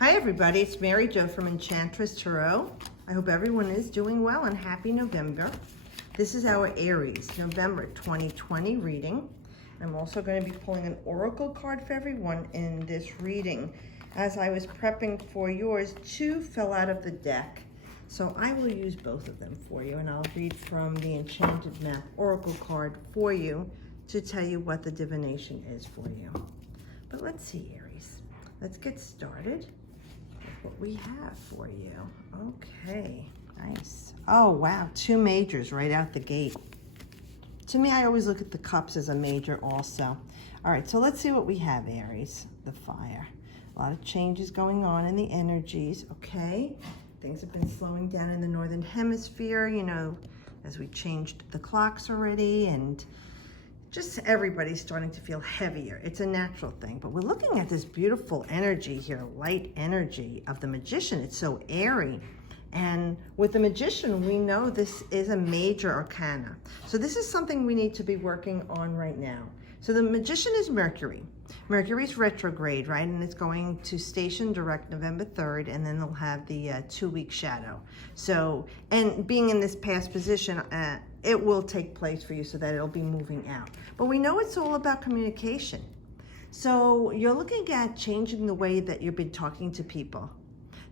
Hi everybody, it's Mary Jo from Enchantress Tarot. I hope everyone is doing well and happy November. This is our Aries November 2020 reading. I'm also going to be pulling an oracle card for everyone in this reading. As I was prepping for yours, two fell out of the deck. So I will use both of them for you, and I'll read from the Enchanted Map oracle card for you to tell you what the divination is for you. But let's see, Aries. Let's get started. What we have for you. Okay, nice. Oh wow, two majors right out the gate. To me, I always look at the cups as a major also. All right, so let's see what we have, Aries. The fire. A lot of changes going on in the energies, okay? Things have been slowing down in the northern hemisphere, you know, as we changed the clocks already, and just everybody's starting to feel heavier. It's a natural thing, but we're looking at this beautiful energy here, light energy of the Magician. It's so airy. And with the Magician, we know this is a major arcana. So this is something we need to be working on right now. So the Magician is Mercury. Mercury's retrograde, right? And it's going to station direct November 3rd, and then they'll have the 2-week shadow. So, and being in this past position, it will take place for you so that it'll be moving out. But we know it's all about communication. So you're looking at changing the way that you've been talking to people.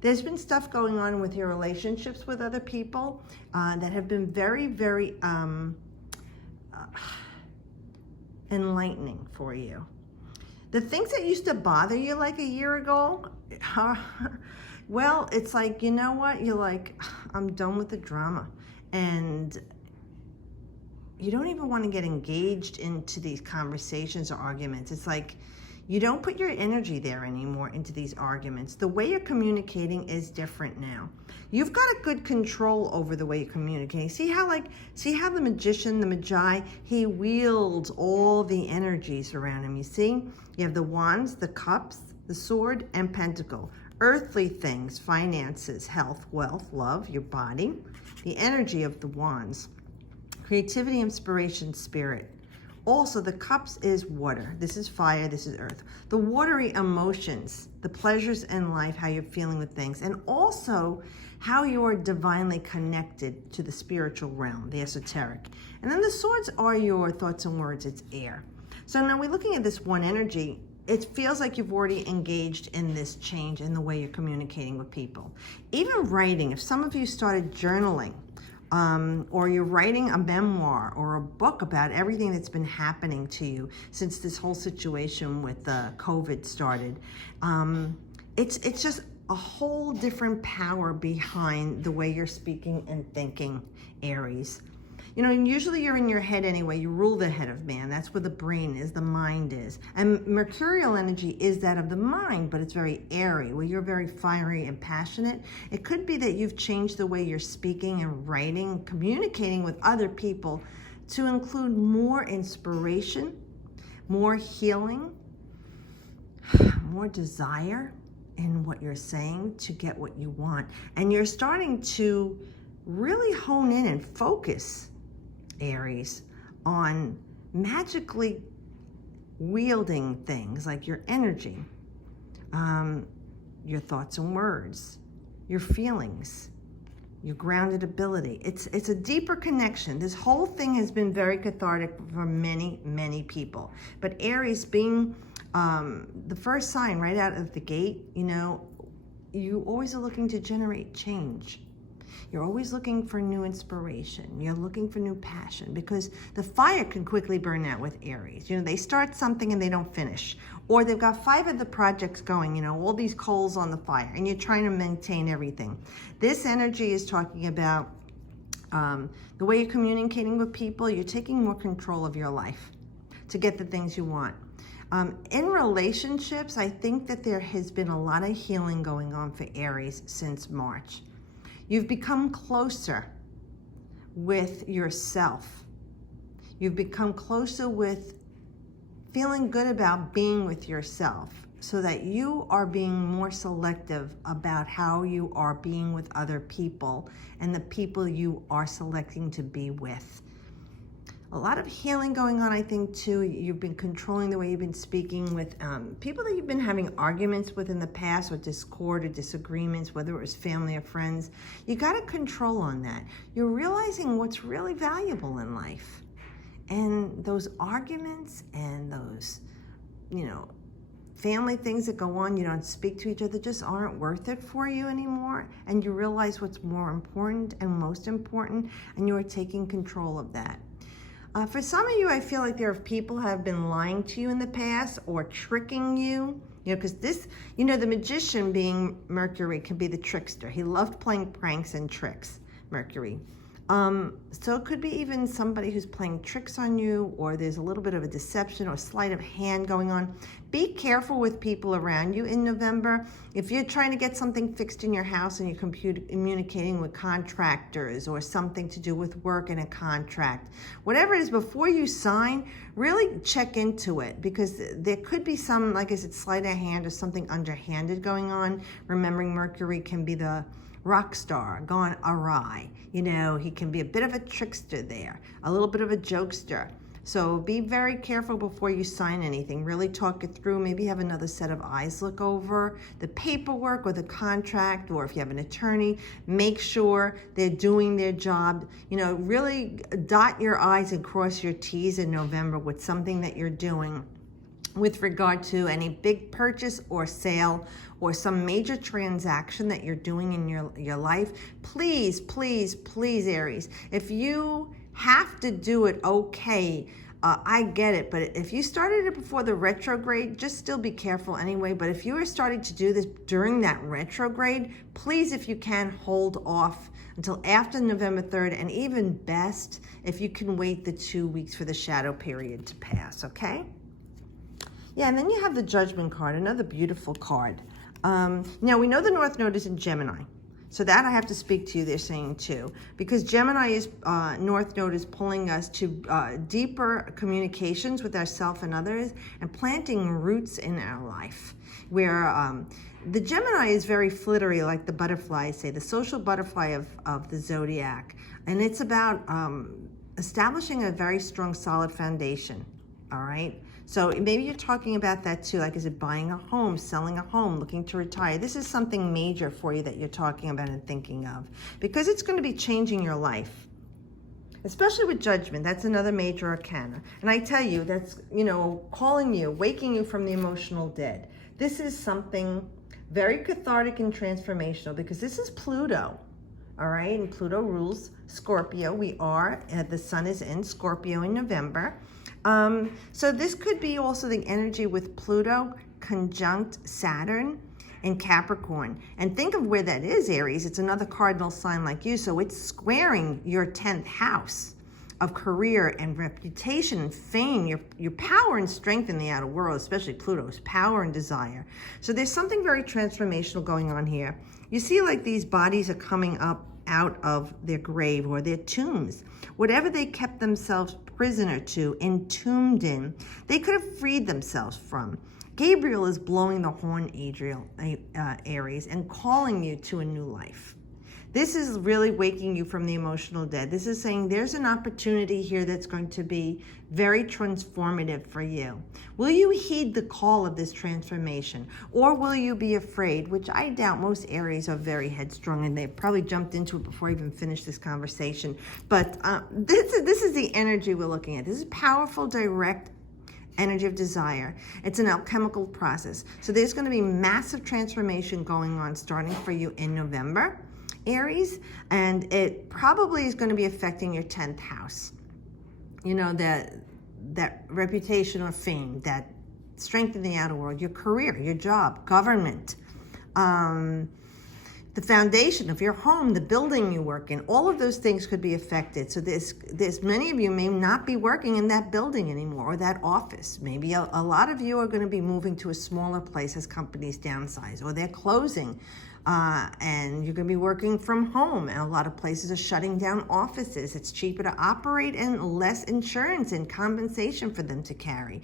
There's been stuff going on with your relationships with other people that have been very, very enlightening for you. The things that used to bother you like a year ago, well, it's like, you know what? You're like, I'm done with the drama. And you don't even want to get engaged into these conversations or arguments. It's like you don't put your energy there anymore into these arguments. The way you're communicating is different now. You've got a good control over the way you're communicating. See how the Magician, the Magi, he wields all the energies around him. You see? You have the wands, the cups, the sword, and pentacle. Earthly things, finances, health, wealth, love, your body. The energy of the wands. Creativity, inspiration, spirit. Also, the cups is water. This is fire, this is earth. The watery emotions, the pleasures in life, how you're feeling with things, and also how you are divinely connected to the spiritual realm, the esoteric. And then the swords are your thoughts and words, it's air. So now we're looking at this one energy. It feels like you've already engaged in this change in the way you're communicating with people. Even writing, if some of you started journaling, or you're writing a memoir or a book about everything that's been happening to you since this whole situation with COVID started. It's just a whole different power behind the way you're speaking and thinking, Aries. You know, and usually you're in your head anyway. You rule the head of man. That's where the brain is, the mind is. And mercurial energy is that of the mind, but it's very airy, where you're very fiery and passionate. It could be that you've changed the way you're speaking and writing, communicating with other people to include more inspiration, more healing, more desire in what you're saying to get what you want. And you're starting to really hone in and focus, Aries, on magically wielding things like your energy, your thoughts and words, your feelings, your grounded ability. It's a deeper connection. This whole thing has been very cathartic for many, many people. But Aries being the first sign right out of the gate, you know, you always are looking to generate change. You're always looking for new inspiration. You're looking for new passion, because the fire can quickly burn out with Aries. You know, they start something and they don't finish. Or they've got 5 of the projects going, you know, all these coals on the fire, and you're trying to maintain everything. This energy is talking about the way you're communicating with people. You're taking more control of your life to get the things you want. In relationships, I think that there has been a lot of healing going on for Aries since March. You've become closer with yourself. You've become closer with feeling good about being with yourself, so that you are being more selective about how you are being with other people and the people you are selecting to be with. A lot of healing going on, I think, too. You've been controlling the way you've been speaking with people that you've been having arguments with in the past, or discord or disagreements, whether it was family or friends. You got to control on that. You're realizing what's really valuable in life. And those arguments and those, family things that go on, you don't speak to each other, just aren't worth it for you anymore. And you realize what's more important and most important, and you are taking control of that. For some of you, I feel like there are people who have been lying to you in the past or tricking you. Because this, the magician, being Mercury, can be the trickster. He loved playing pranks and tricks, Mercury. So it could be even somebody who's playing tricks on you, or there's a little bit of a deception or sleight of hand going on. Be careful with people around you in November. If you're trying to get something fixed in your house and you're communicating with contractors, or something to do with work in a contract, whatever it is, before you sign, really check into it, because there could be some, like I said, sleight of hand or something underhanded going on. Remembering Mercury can be the rock star gone awry. He can be a bit of a trickster there, a little bit of a jokester. So be very careful before you sign anything. Really talk it through. Maybe have another set of eyes look over the paperwork or the contract, or if you have an attorney, make sure they're doing their job. Really dot your I's and cross your T's in November with something that you're doing with regard to any big purchase or sale, or some major transaction that you're doing in your life. Please, please, please, Aries, if you have to do it, okay, I get it. But if you started it before the retrograde, just still be careful anyway. But if you are starting to do this during that retrograde, please, if you can, hold off until after November 3rd, and even best, if you can wait the 2 weeks for the shadow period to pass, okay? Yeah, and then you have the Judgment card, another beautiful card. Now, we know the North Node is in Gemini. So that I have to speak to you, they're saying too. Because Gemini is, North Node is pulling us to deeper communications with ourselves and others, and planting roots in our life. Where the Gemini is very flittery, like the butterflies say, the social butterfly of the zodiac. And it's about establishing a very strong, solid foundation, all right? So maybe you're talking about that too, like, is it buying a home, selling a home, looking to retire? This is something major for you that you're talking about and thinking of, because it's going to be changing your life, especially with Judgment. That's another major arcana. And I tell you, that's, calling you, waking you from the emotional dead. This is something very cathartic and transformational, because this is Pluto. All right, and Pluto rules Scorpio. The sun is in Scorpio in November. So this could be also the energy with Pluto conjunct Saturn in Capricorn. And think of where that is, Aries. It's another cardinal sign like you. So it's squaring your 10th house of career and reputation and fame, your power and strength in the outer world, especially Pluto's power and desire. So there's something very transformational going on here. You see, like, these bodies are coming up out of their grave or their tombs. Whatever they kept themselves prisoner to, entombed in, they could have freed themselves from. Gabriel is blowing the horn, Aries, and calling you to a new life. This is really waking you from the emotional dead. This is saying there's an opportunity here that's going to be very transformative for you. Will you heed the call of this transformation? Or will you be afraid, which I doubt. Most Aries are very headstrong, and they've probably jumped into it before I even finished this conversation. But this is the energy we're looking at. This is powerful, direct energy of desire. It's an alchemical process. So there's going to be massive transformation going on starting for you in November, Aries, and it probably is going to be affecting your 10th house. That reputation or fame, that strength in the outer world, your career, your job, government, the foundation of your home, the building you work in, all of those things could be affected. So there's many of you may not be working in that building anymore, or that office. Maybe a lot of you are going to be moving to a smaller place as companies downsize, or they're closing. And you're going to be working from home, and a lot of places are shutting down offices. It's cheaper to operate and less insurance and compensation for them to carry.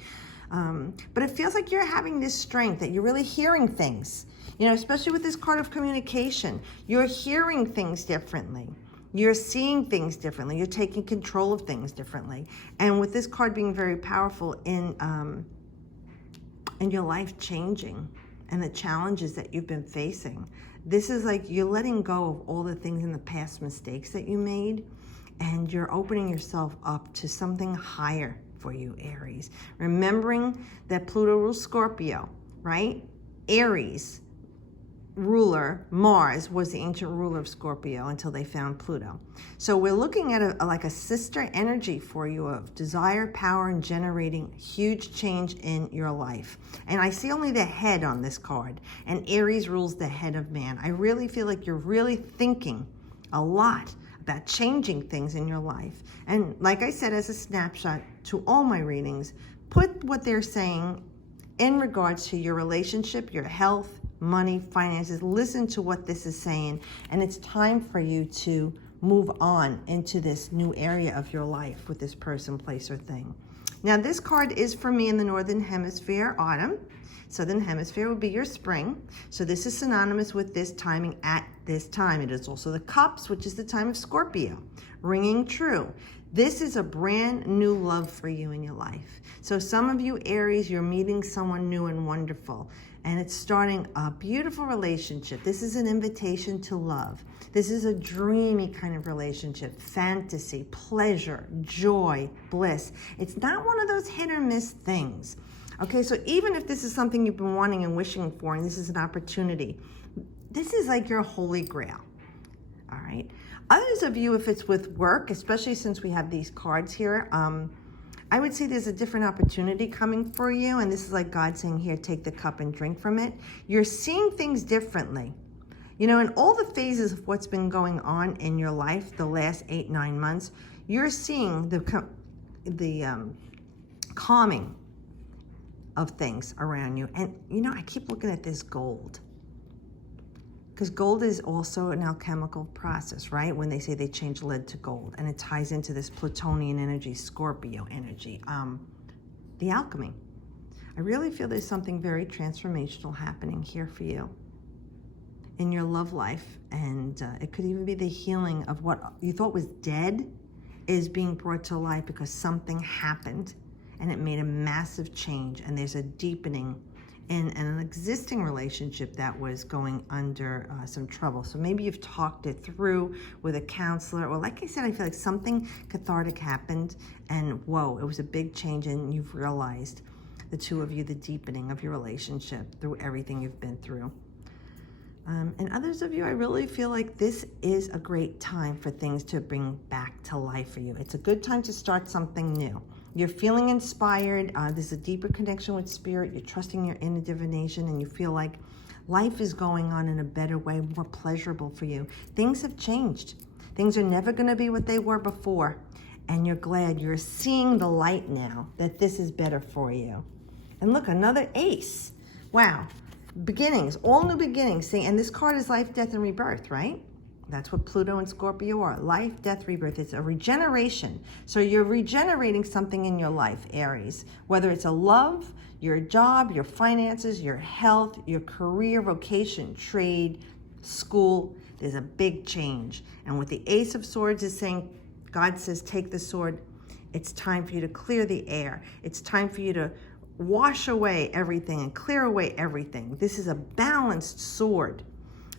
But it feels like you're having this strength, that you're really hearing things, especially with this card of communication. You're hearing things differently. You're seeing things differently. You're taking control of things differently. And with this card being very powerful in your life changing and the challenges that you've been facing, this is like you're letting go of all the things in the past, mistakes that you made, and you're opening yourself up to something higher for you, Aries. Remembering that Pluto rules Scorpio, right? Aries ruler, Mars, was the ancient ruler of Scorpio until they found Pluto. So we're looking at like a sister energy for you of desire, power, and generating huge change in your life. And I see only the head on this card, and Aries rules the head of man. I really feel like you're really thinking a lot about changing things in your life. And like I said, as a snapshot to all my readings, put what they're saying in regards to your relationship, your health, money, finances. Listen to what this is saying, and it's time for you to move on into this new area of your life with this person, place, or thing. Now, this card is for me in the Northern Hemisphere, autumn. Southern Hemisphere would be your spring. So this is synonymous with this timing at this time. It is also the Cups, which is the time of Scorpio, ringing true. This is a brand new love for you in your life. So some of you Aries, you're meeting someone new and wonderful, and it's starting a beautiful relationship. This is an invitation to love. This is a dreamy kind of relationship, fantasy, pleasure, joy, bliss. It's not one of those hit or miss things. Okay, so even if this is something you've been wanting and wishing for, and this is an opportunity, this is like your holy grail. All right. Others of you, if it's with work, especially since we have these cards here, I would say there's a different opportunity coming for you. And this is like God saying, here, take the cup and drink from it. You're seeing things differently. You know, in all the phases of what's been going on in your life the last 8-9 months, you're seeing the calming of things around you. And, you know, I keep looking at this gold, because gold is also an alchemical process, right? When they say they change lead to gold, and it ties into this Plutonian energy, Scorpio energy, the alchemy. I really feel there's something very transformational happening here for you in your love life. And it could even be the healing of what you thought was dead is being brought to life because something happened and it made a massive change. And there's a deepening in an existing relationship that was going under some trouble. So maybe you've talked it through with a counselor, or like I said, I feel like something cathartic happened and whoa, it was a big change, and you've realized, the two of you, the deepening of your relationship through everything you've been through. And others of you, I really feel like this is a great time for things to bring back to life for you. It's a good time to start something new. You're feeling inspired. There's a deeper connection with spirit. You're trusting your inner divination, and you feel like life is going on in a better way, more pleasurable for you. Things have changed. Things are never going to be what they were before. And you're glad you're seeing the light now, that this is better for you. And look, another ace. Wow. Beginnings, all new beginnings. See, and this card is life, death, and rebirth, right? That's what Pluto and Scorpio are. Life, death, rebirth. It's a regeneration. So you're regenerating something in your life, Aries. Whether it's a love, your job, your finances, your health, your career, vocation, trade, school, there's a big change. And with the Ace of Swords is saying, God says, take the sword. It's time for you to clear the air. It's time for you to wash away everything and clear away everything. This is a balanced sword.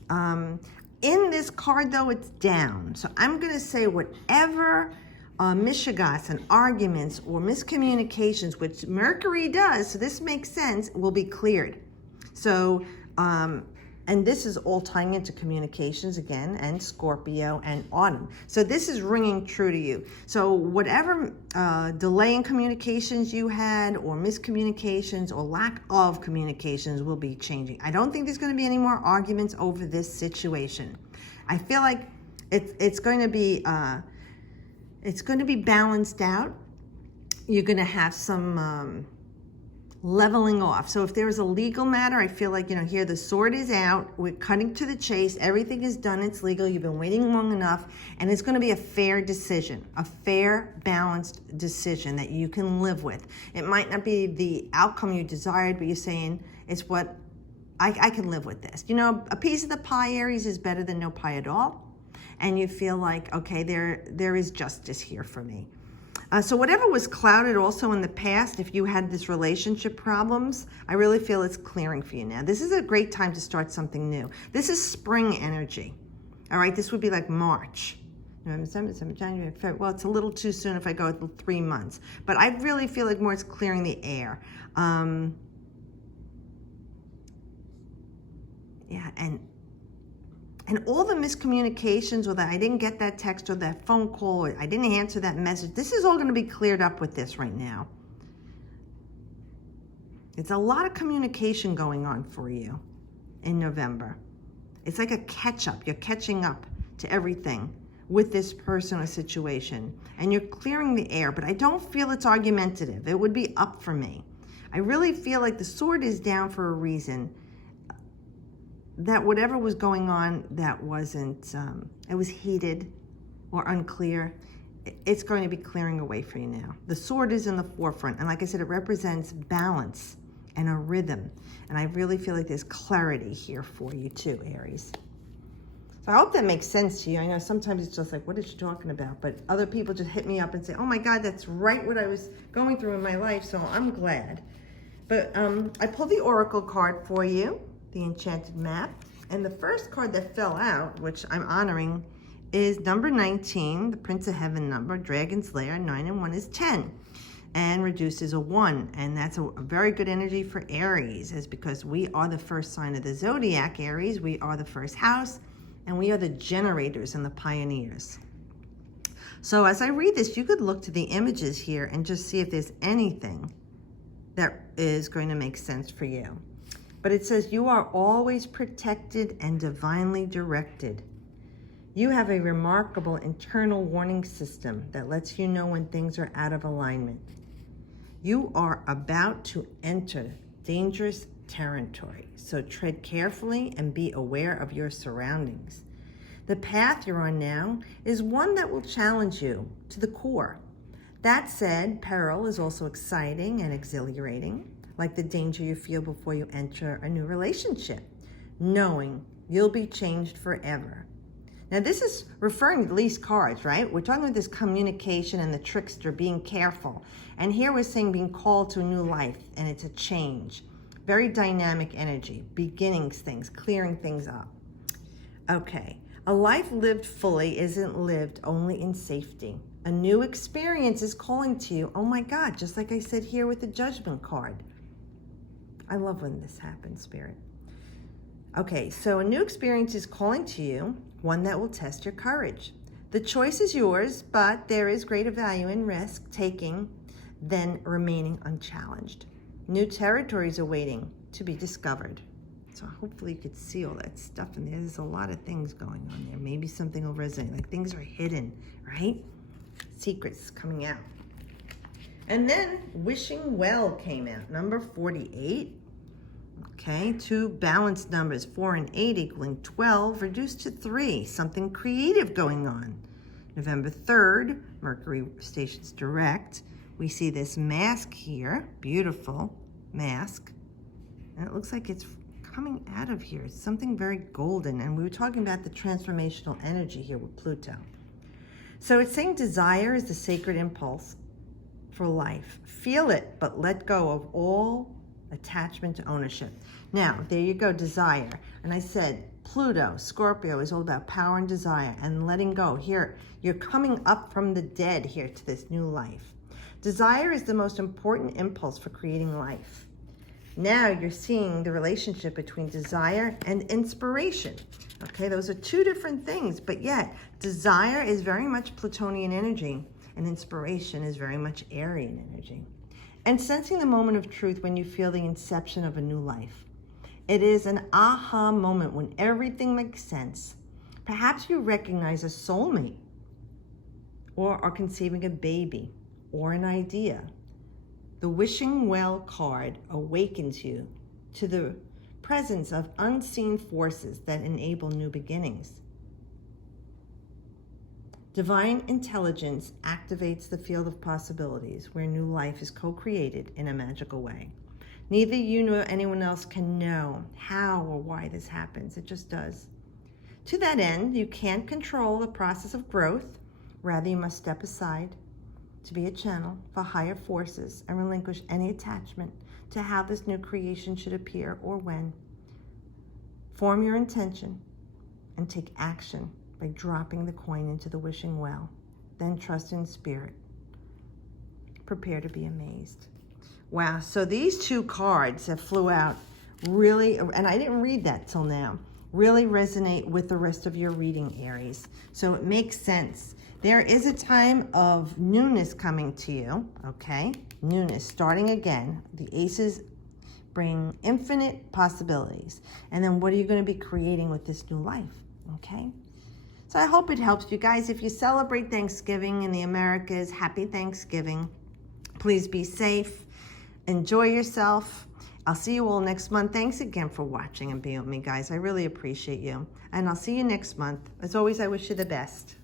In this card, though, it's down. So I'm going to say whatever mishigas and arguments or miscommunications, which Mercury does, so this makes sense, will be cleared. So, and this is all tying into communications again, and Scorpio and autumn. So this is ringing true to you. So whatever delay in communications you had, or miscommunications, or lack of communications will be changing. I don't think there's going to be any more arguments over this situation. I feel like it's going to be balanced out. You're going to have some leveling off. So if there is a legal matter, I feel like, you know, here the sword is out, we're cutting to the chase, everything is done, it's legal, you've been waiting long enough, and it's going to be a fair decision, a fair, balanced decision that you can live with. It might not be the outcome you desired, but you're saying, it's what I can live with this. You know, a piece of the pie, Aries, is better than no pie at all. and you feel like, okay, there is justice here for me. So whatever was clouded also in the past, if you had this relationship problems, I really feel it's clearing for you now. This is a great time to start something new. This is spring energy. All right, this would be like March. November, December, January, February. Well, it's a little too soon if I go 3 months. But I really feel like more it's clearing the air. Yeah, and all the miscommunications, or that I didn't get that text or that phone call, or I didn't answer that message, this is all going to be cleared up with this right now. It's a lot of communication going on for you in November. It's like a catch-up. You're catching up to everything with this person or situation, and you're clearing the air, but I don't feel it's argumentative. It would be up for me. I really feel like the sword is down for a reason. That whatever was going on that wasn't, it was heated or unclear, it's going to be clearing away for you now. The sword is in the forefront, and like I said, it represents balance and a rhythm, and I really feel like there's clarity here for you too, Aries. So I hope that makes sense to you. I know sometimes it's just like, what is she talking about? But other people just hit me up and say, oh my God, that's right what I was going through in my life, so I'm glad. But I pulled the Oracle card for you, the Enchanted Map, and the first card that fell out, which I'm honoring, is number 19, the Prince of Heaven number, Dragon Slayer. 9 and 1 is 10, and reduces a 1, and that's a very good energy for Aries, is because we are the first sign of the zodiac, Aries. We are the first house, and we are the generators and the pioneers. So as I read this, you could look to the images here and just see if there's anything that is going to make sense for you. But it says, you are always protected and divinely directed. You have a remarkable internal warning system that lets you know when things are out of alignment. You are about to enter dangerous territory, so tread carefully and be aware of your surroundings. The path you're on now is one that will challenge you to the core. That said, peril is also exciting and exhilarating, like the danger you feel before you enter a new relationship, knowing you'll be changed forever. Now this is referring to these cards, right? We're talking about this communication and the trickster, being careful. And here we're saying being called to a new life, and it's a change. Very dynamic energy, beginnings things, clearing things up. Okay, a life lived fully isn't lived only in safety. A new experience is calling to you. Oh my God, just like I said here with the Judgment card. I love when this happens, Spirit. Okay, so a new experience is calling to you, one that will test your courage. The choice is yours, but there is greater value in risk taking than remaining unchallenged. New territories are waiting to be discovered. So hopefully you could see all that stuff in there. There's a lot of things going on there. Maybe something will resonate, like things are hidden, right? Secrets coming out. And then Wishing Well came out, number 48. Okay, 2 balanced numbers, 4 and 8 equaling 12, reduced to 3. Something creative going on. November 3rd, Mercury stations direct. We see this mask here, beautiful mask. And it looks like it's coming out of here. It's something very golden. And we were talking about the transformational energy here with Pluto. So it's saying desire is the sacred impulse for life. Feel it, but let go of all attachment to ownership. Now, there you go, desire. And I said, Pluto, Scorpio is all about power and desire and letting go. Here, you're coming up from the dead here to this new life. Desire is the most important impulse for creating life. Now you're seeing the relationship between desire and inspiration. Okay, those are 2 different things, but yet desire is very much Plutonian energy and inspiration is very much Aryan energy. And sensing the moment of truth when you feel the inception of a new life. It is an aha moment when everything makes sense. Perhaps you recognize a soulmate or are conceiving a baby or an idea. The Wishing Well card awakens you to the presence of unseen forces that enable new beginnings. Divine intelligence activates the field of possibilities where new life is co-created in a magical way. Neither you nor anyone else can know how or why this happens. It just does. To that end, you can't control the process of growth. Rather, you must step aside to be a channel for higher forces and relinquish any attachment to how this new creation should appear or when. Form your intention and take action by dropping the coin into the wishing well. Then trust in spirit. Prepare to be amazed. Wow, so these two cards that flew out really, and I didn't read that till now, really resonate with the rest of your reading, Aries. So it makes sense. There is a time of newness coming to you, okay? Newness, starting again. The aces bring infinite possibilities. And then what are you going to be creating with this new life, okay? So I hope it helps you guys. If you celebrate Thanksgiving in the Americas, happy Thanksgiving. Please be safe. Enjoy yourself. I'll see you all next month. Thanks again for watching and being with me, guys. I really appreciate you. And I'll see you next month. As always, I wish you the best.